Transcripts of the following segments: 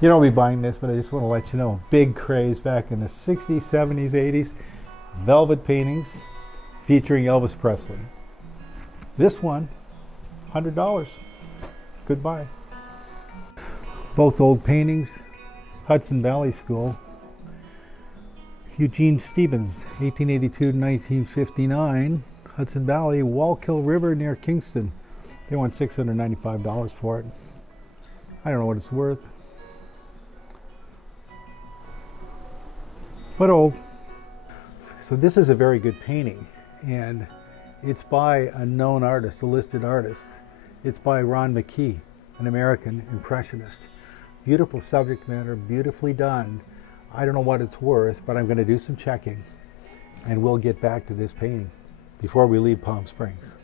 You don't be buying this, but I just want to let you know, big craze back in the 60s, 70s, 80s, velvet paintings featuring Elvis Presley. This one, $100. Goodbye. Both old paintings, Hudson Valley School. Eugene Stevens, 1882 to 1959, Hudson Valley, Wallkill River near Kingston. They want $695 for it. I don't know what it's worth. But old. So this is a very good painting, and it's by a known artist, a listed artist. It's by Ron McKee, an American impressionist. Beautiful subject matter, beautifully done. I don't know what it's worth, but I'm going to do some checking, and we'll get back to this painting before we leave Palm Springs.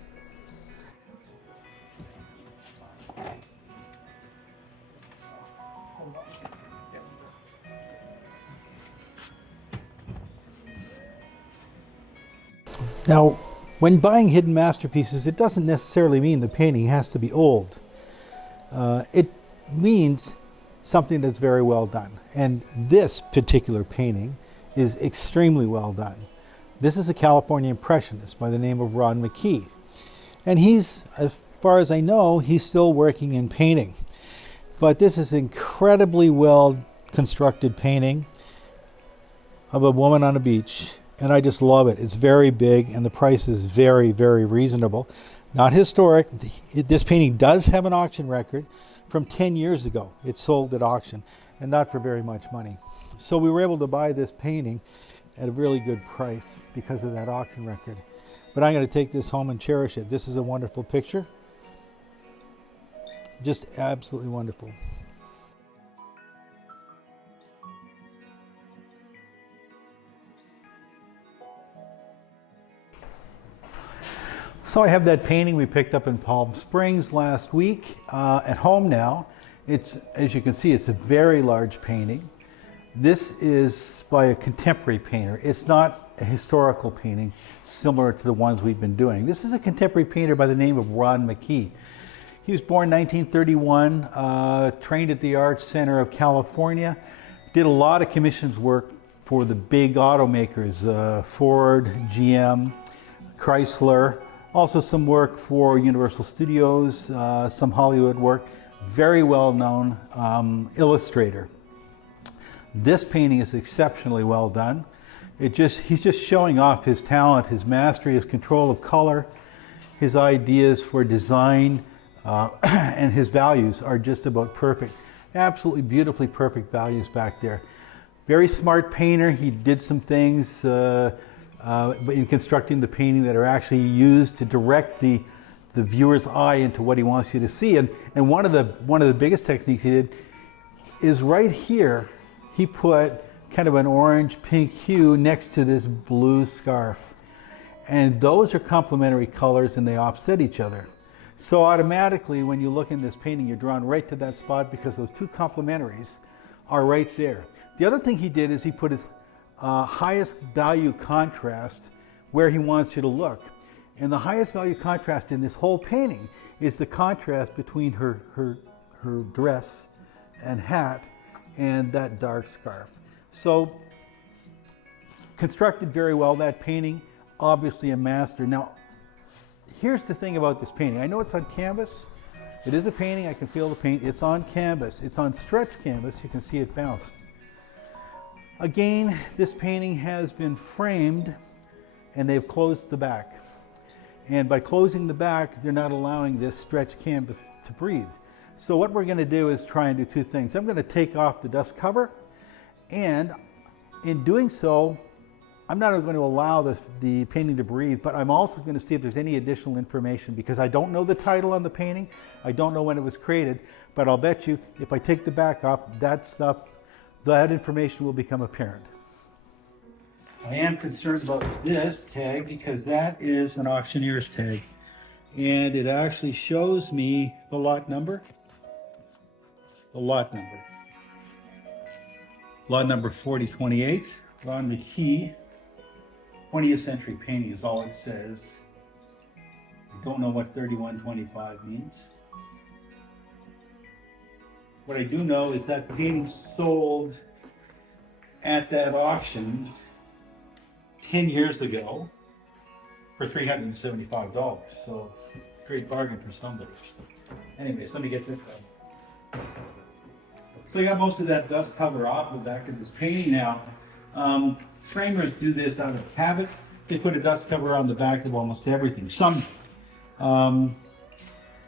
Now, when buying hidden masterpieces, it doesn't necessarily mean the painting has to be old. It means something that's very well done. And this particular painting is extremely well done. This is a California impressionist by the name of Ron McKee. And he's, as far as I know, he's still working in painting. But this is an incredibly well constructed painting of a woman on a beach. And I just love it. It's very big, and the price is very, very reasonable. Not historic. This painting does have an auction record from 10 years ago. It sold at auction, and not for very much money. So we were able to buy this painting at a really good price because of that auction record. But I'm going to take this home and cherish it. This is a wonderful picture. Just absolutely wonderful. So I have that painting we picked up in Palm Springs last week at home now. It's, as you can see, it's a very large painting. This is by a contemporary painter. It's not a historical painting similar to the ones we've been doing. This is a contemporary painter by the name of Ron McKee. He was born in 1931, trained at the Art Center of California, did a lot of commissions work for the big automakers, Ford, GM, Chrysler. Also some work for Universal Studios, some Hollywood work. Very well known illustrator. This painting is exceptionally well done. He's just showing off his talent, his mastery, his control of color, his ideas for design, and his values are just about perfect. Absolutely beautifully perfect values back there. Very smart painter. He did some things in constructing the painting that are actually used to direct the viewer's eye into what he wants you to see. And one of the biggest techniques he did is right here, he put kind of an orange pink hue next to this blue scarf. And those are complementary colors, and they offset each other. So automatically when you look in this painting, you're drawn right to that spot because those two complementaries are right there. The other thing he did is he put his highest value contrast where he wants you to look. And the highest value contrast in this whole painting is the contrast between her dress and hat and that dark scarf. So constructed very well, that painting, obviously a master. Now, here's the thing about this painting. I know it's on canvas. It is a painting, I can feel the paint. It's on canvas. It's on stretched canvas. You can see it bounce. Again, this painting has been framed and they've closed the back. And by closing the back, they're not allowing this stretched canvas to breathe. So what we're going to do is try and do two things. I'm going to take off the dust cover, and in doing so, I'm not going to allow the painting to breathe, but I'm also going to see if there's any additional information, because I don't know the title on the painting. I don't know when it was created, but I'll bet you if I take the back off, that information will become apparent. I am concerned about this tag because that is an auctioneer's tag, and it actually shows me the lot number. Lot number 4028, Ron McKee, 20th century painting is all it says. I don't know what 3125 means. what I do know is that painting sold at that auction 10 years ago for $375. So great bargain for somebody. Anyways, let me get this done. So I got most of that dust cover off the back of this painting now. Framers do this out of habit. They put a dust cover on the back of almost everything. Some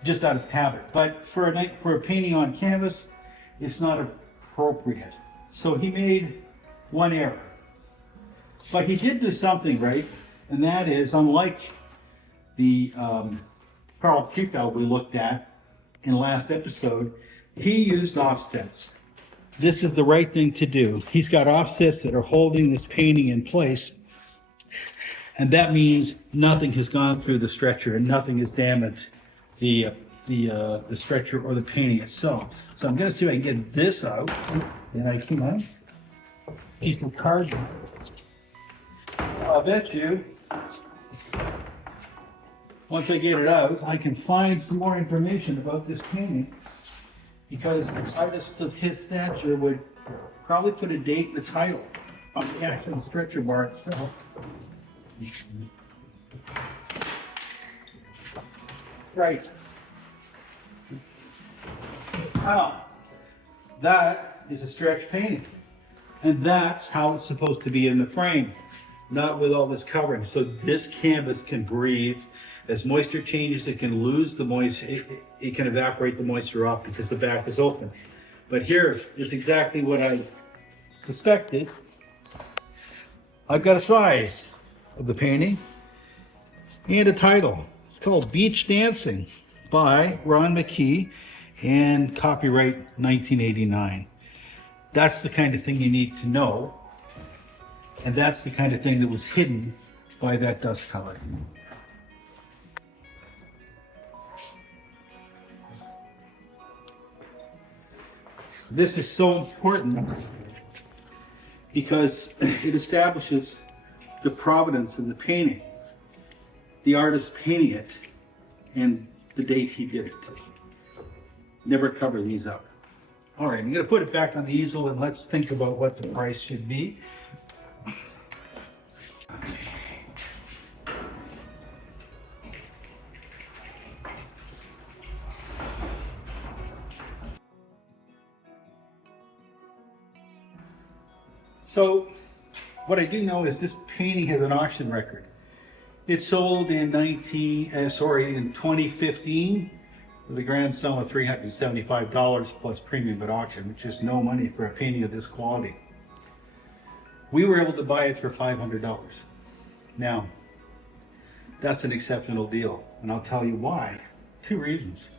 just out of habit. But for a painting on canvas, it's not appropriate. So he made one error. But he did do something right, and that is, unlike the Carl Kiefeld we looked at in the last episode, he used offsets. This is the right thing to do. He's got offsets that are holding this painting in place, and that means nothing has gone through the stretcher and nothing has damaged the stretcher or the painting itself. So I'm going to see if I can get this out, and I can piece of cardboard. I'll bet you, once I get it out, I can find some more information about this painting, because artists of his stature would probably put a date and a title on the actual stretcher bar itself. Right. Now, that is a stretch painting, and that's how it's supposed to be in the frame, not with all this covering. So this canvas can breathe. As moisture changes, it can lose the moisture. It can evaporate the moisture off because the back is open. But here is exactly what I suspected. I've got a size of the painting and a title. It's called Beach Dancing by Ron McKee and copyright 1989. That's the kind of thing you need to know. And that's the kind of thing that was hidden by that dust color. This is so important because it establishes the provenance of the painting, the artist painting it, and the date he did it. Never cover these up. All right, I'm going to put it back on the easel and let's think about what the price should be. So what I do know is this painting has an auction record. It sold in 2015 with a grand sum of $375 plus premium at auction, which is no money for a painting of this quality. We were able to buy it for $500. Now, that's an exceptional deal, and I'll tell you why. Two reasons.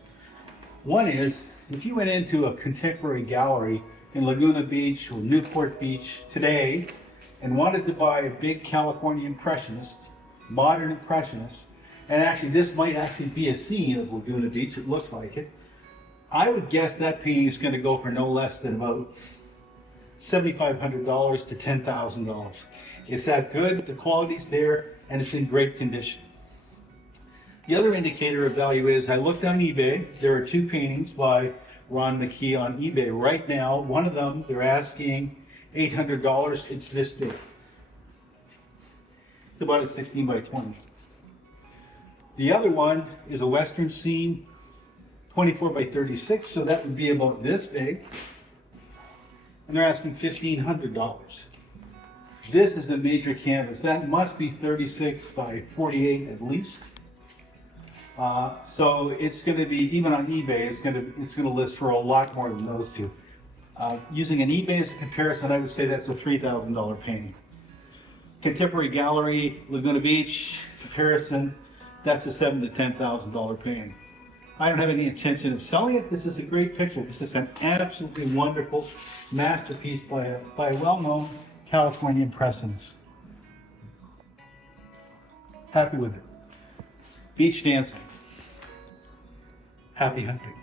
One is, if you went into a contemporary gallery in Laguna Beach or Newport Beach today and wanted to buy a big California impressionist, modern impressionist, and actually this might actually be a scene of Laguna Beach, it looks like it, I would guess that painting is going to go for no less than about $7,500 to $10,000. It's that good, the quality's there, and it's in great condition. The other indicator of value is I looked on eBay. There are two paintings by Ron McKee on eBay right now. One of them, they're asking $800. It's this big. It's about a 16 by 20. The other one is a Western scene, 24 by 36, so that would be about this big. And they're asking $1,500. This is a major canvas. That must be 36 by 48 at least. So it's going to be, even on eBay, it's going to list for a lot more than those two. Using an eBay as a comparison, I would say that's a $3,000 painting. Contemporary Gallery, Laguna Beach, comparison, that's a $7,000 to $10,000 painting. I don't have any intention of selling it. This is a great picture. This is an absolutely wonderful masterpiece by a well-known California impressionist. Happy with it. Beach dancing. Happy hunting.